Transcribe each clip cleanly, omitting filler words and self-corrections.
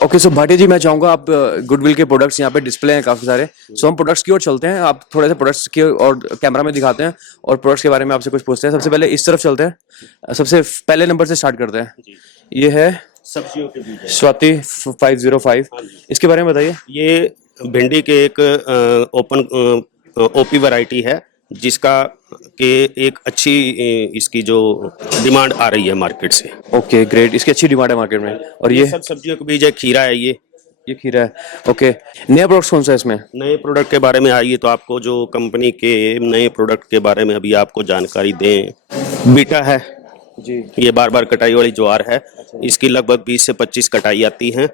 Okay, सो भाटिया जी, मैं चाहूंगा आप गुडविल के प्रोडक्ट्स यहाँ पे डिस्प्ले हैं काफी सारे। सो हम प्रोडक्ट्स की ओर चलते हैं, आप थोड़े से प्रोडक्ट्स की और कैमरा में दिखाते हैं और प्रोडक्ट्स के बारे में आपसे कुछ पूछते हैं। सबसे पहले इस तरफ चलते हैं, सबसे पहले नंबर से स्टार्ट करते हैं। जी। ये है सब्जियों के बीज है। स्वाति 505। हाँ जी। इसके बारे में बताइए। ये भिंडी के एक ओपन ओपी वैरायटी है, जिसका के एक अच्छी इसकी जो डिमांड आ रही है मार्केट से। ओके ग्रेट, इसकी अच्छी डिमांड है मार्केट में। और ये ये सब सब्जियों के बीज है, खीरा है ये खीरा है। ओके, नया प्रोडक्ट्स कौन सा है इसमें? नए प्रोडक्ट के बारे में आइए तो आपको जो कंपनी के नए प्रोडक्ट के बारे में अभी आपको जानकारी दें। बीटा है जी। ये बार बार कटाई वाली ज्वार है। इसकी लगभग 20 से 25 कटाई आती हैं।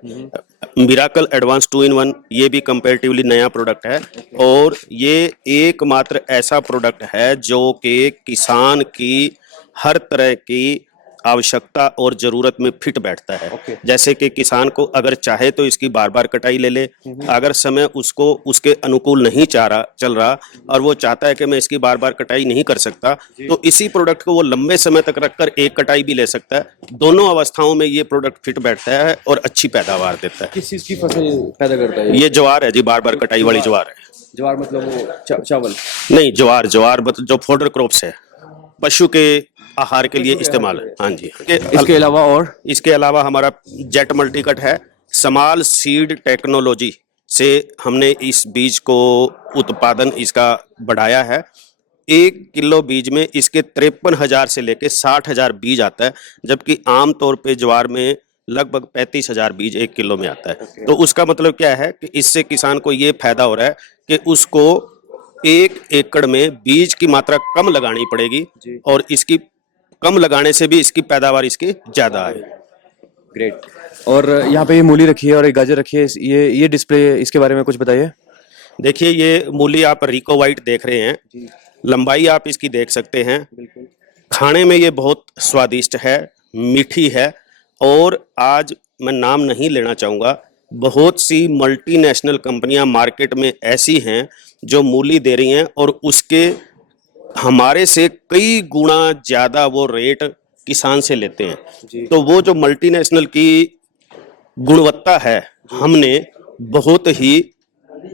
मिराकल एडवांस 2 in 1 ये भी कंपैरेटिवली नया प्रोडक्ट है, और ये एकमात्र ऐसा प्रोडक्ट है जो कि किसान की हर तरह की आवश्यकता और जरूरत में फिट बैठता है। जैसे कि किसान को अगर चाहे तो इसकी बार बार कटाई ले ले, अगर समय उसको उसके अनुकूल नहीं चल रहा और वो चाहता है कि मैं इसकी बार बार कटाई नहीं कर सकता, तो इसी प्रोडक्ट को वो लंबे समय तक रखकर एक कटाई भी ले सकता है। दोनों अवस्थाओं में ये प्रोडक्ट फिट बैठता है और अच्छी पैदावार देता है। किस चीज की फसल पैदा करता है ये ज्वार है जी, बार बार कटाई वाली ज्वार है। ज्वार मतलब वो चावल? नहीं, ज्वार मतलब जो फोडर क्रॉप्स है, पशु के आहार के लिए इस्तेमाल है। हाँ जी। इसके अलावा और इसके अलावा हमारा जेट मल्टीकट है। समाल सीड टेक्नोलॉजी से हमने इस बीज को उत्पादन इसका बढ़ाया है। 1 किलो बीज में इसके 53,000 से लेके 60,000 बीज आता है, जबकि आमतौर पे ज्वार में लगभग 35,000 बीज 1 किलो में आता है। तो उसका मतलब क्या है कि इससे किसान को ये फायदा हो रहा है कि उसको 1 एकड़ में बीज की मात्रा कम लगानी पड़ेगी, और इसकी कम लगाने से भी इसकी पैदावार इसकी ज्यादा है। ग्रेट। और यहाँ पे ये मूली रखी है और एक गाजर रखी है। ये डिस्प्ले, इसके बारे में कुछ बताइए। देखिए, ये मूली आप रिको वाइट देख रहे हैं, लंबाई आप इसकी देख सकते हैं। खाने में ये बहुत स्वादिष्ट है, मीठी है, और आज मैं नाम नहीं लेना चाहूँगा, बहुत सी मल्टीनेशनल कंपनियां मार्केट में ऐसी हैं जो मूली दे रही हैं, और उसके हमारे से कई गुना ज्यादा वो रेट किसान से लेते हैं। तो वो जो मल्टीनेशनल की गुणवत्ता है, हमने बहुत ही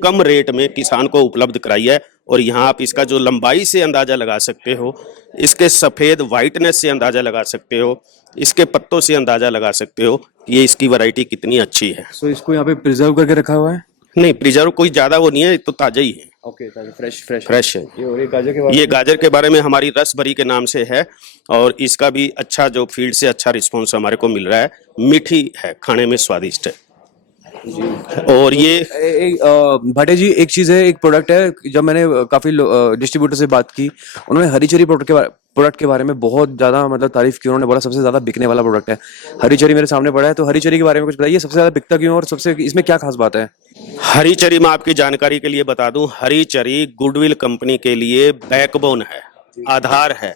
कम रेट में किसान को उपलब्ध कराई है। और यहाँ आप इसका जो लंबाई से अंदाजा लगा सकते हो, इसके सफेद वाइटनेस से अंदाजा लगा सकते हो, इसके पत्तों से अंदाजा लगा सकते हो कि ये इसकी वैरायटी कितनी अच्छी है। सो इसको यहाँ पे प्रिजर्व करके रखा हुआ है? नहीं, प्रिजर्व कोई ज्यादा वो नहीं है, तो ताजा ही है। ओके, फ्रेश फ्रेश फ्रेश है। ये गाजर के बारे में हमारी रस भरी के नाम से है, और इसका भी अच्छा जो फील्ड से अच्छा रिस्पॉन्स हमारे को मिल रहा है। मीठी है, खाने में स्वादिष्ट है। और ये भाटिया जी, एक चीज है, एक प्रोडक्ट है, जब मैंने काफी डिस्ट्रीब्यूटर से बात की, उन्होंने हरी चरी प्रोडक्ट के बारे में बहुत ज्यादा मतलब तारीफ की। उन्होंने बोला सबसे ज्यादा बिकने वाला प्रोडक्ट है हरी चरी। मेरे सामने पड़ा है, तो हरी चरी के बारे में कुछ बताइए, सबसे ज्यादा बिकता क्यों और सबसे इसमें क्या खास बात है? हरी चरी मैं आपकी जानकारी के लिए बता दूं, हरी चरी गुडविल कंपनी के लिए बैकबोन है, आधार है।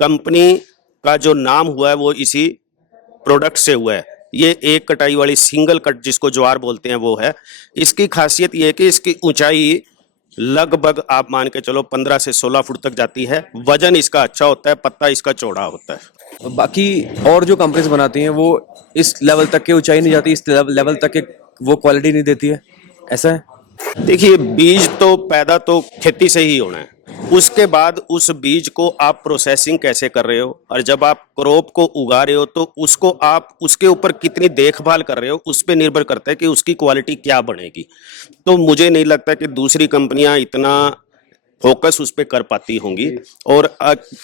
कंपनी का जो नाम हुआ है वो इसी प्रोडक्ट से हुआ है। ये एक कटाई वाली सिंगल कट जिसको ज्वार बोलते हैं वो है। इसकी खासियत ये है कि इसकी ऊंचाई लगभग आप मान के चलो 15 से 16 फुट तक जाती है। वजन इसका अच्छा होता है, पत्ता इसका चौड़ा होता है। बाकी और जो कंपनीज बनाती हैं वो इस लेवल तक की ऊंचाई नहीं जाती, इस लेवल तक के वो क्वालिटी नहीं देती है, ऐसा है? देखिए, बीज तो पैदा तो खेती से ही होना है, उसके बाद उस बीज को आप प्रोसेसिंग कैसे कर रहे हो, और जब आप क्रॉप को उगा रहे हो तो उसको आप उसके ऊपर कितनी देखभाल कर रहे हो, उस पर निर्भर करता है कि उसकी क्वालिटी क्या बनेगी। तो मुझे नहीं लगता कि दूसरी कंपनियां इतना फोकस उस पर कर पाती होंगी। और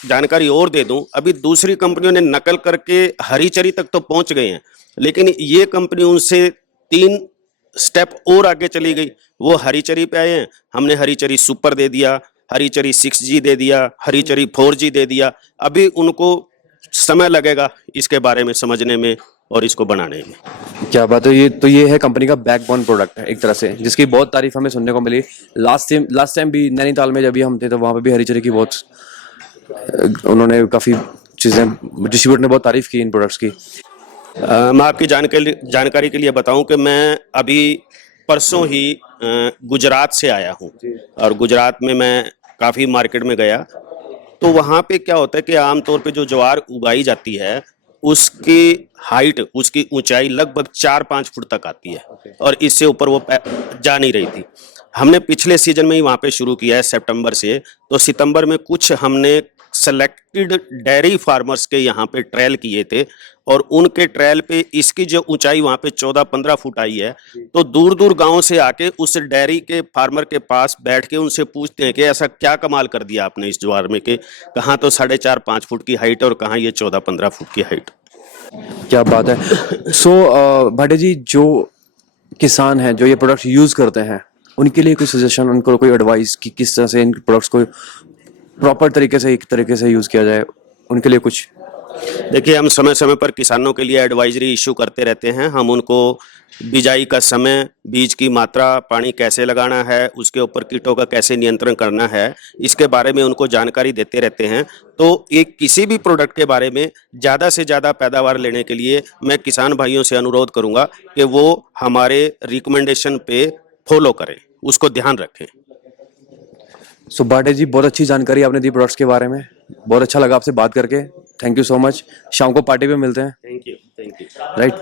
जानकारी और दे दूं, अभी दूसरी कंपनियों ने नकल करके हरी चरी तक तो पहुंच गए हैं, लेकिन ये कंपनी उनसे 3 स्टेप और आगे चली गई। वो हरी चरी पे आए हैं, हमने हरी चरी सुपर दे दिया, हरी चरी 6G दे दिया, हरी चरी 4G दे दिया। अभी उनको समय लगेगा इसके बारे में समझने में और इसको बनाने में। क्या बात है। ये है कंपनी का बैकबोन प्रोडक्ट है एक तरह से, जिसकी बहुत तारीफ हमें सुनने को मिली। लास्ट टाइम भी नैनीताल में जब भी हम थे, तो वहाँ पे भी हरी चरी की बहुत उन्होंने काफी चीजें, डिस्ट्रीब्यूटर ने बहुत तारीफ की इन प्रोडक्ट्स की। मैं आपकी जानकारी के लिए बताऊं कि मैं अभी परसों ही गुजरात से आया हूं, और गुजरात में मैं काफ़ी मार्केट में गया। तो वहाँ पे क्या होता है कि आमतौर पे जो ज्वार उगाई जाती है उसकी हाइट, उसकी ऊंचाई लगभग 4-5 फुट तक आती है और इससे ऊपर वो जा नहीं रही थी। हमने पिछले सीजन में ही वहाँ पे शुरू किया है सितंबर से, तो सितंबर में कुछ हमने सेलेक्टेड डेयरी फार्मर्स के यहाँ पे ट्रायल किए थे और उनके ट्रायल पे इसकी जो ऊंचाई वहाँ पे 14-15 फुट आई है, तो दूर दूर गांव से आके उस डेयरी के फार्मर के पास बैठ के उनसे पूछते हैं कि ऐसा क्या कमाल कर दिया आपने इस ज्वार में, कि कहाँ तो 4.5-5 फुट की हाइट और कहाँ ये 14-15 फुट की हाइट। क्या बात है। सो भाटे जी, जो किसान हैं जो ये प्रोडक्ट यूज करते हैं, उनके लिए कोई सजेशन, उनको कोई एडवाइस कि किस तरह से इन प्रोडक्ट्स को प्रॉपर तरीके से, एक तरीके से यूज किया जाए, उनके लिए कुछ? देखिए, हम समय समय पर किसानों के लिए एडवाइजरी इशू करते रहते हैं। हम उनको बिजाई का समय, बीज की मात्रा, पानी कैसे लगाना है, उसके ऊपर कीटों का कैसे नियंत्रण करना है, इसके बारे में उनको जानकारी देते रहते हैं। तो एक किसी भी प्रोडक्ट के बारे में ज़्यादा से ज़्यादा पैदावार लेने के लिए मैं किसान भाइयों से अनुरोध करूंगा कि वो हमारे रिकमेंडेशन पे फॉलो करें, उसको ध्यान रखें। सो भाटे जी, बहुत अच्छी जानकारी आपने दी प्रोडक्ट्स के बारे में, बहुत अच्छा लगा आपसे बात करके। Thank you so much. शाम को पार्टी पे मिलते हैं, thank you, thank you. Right?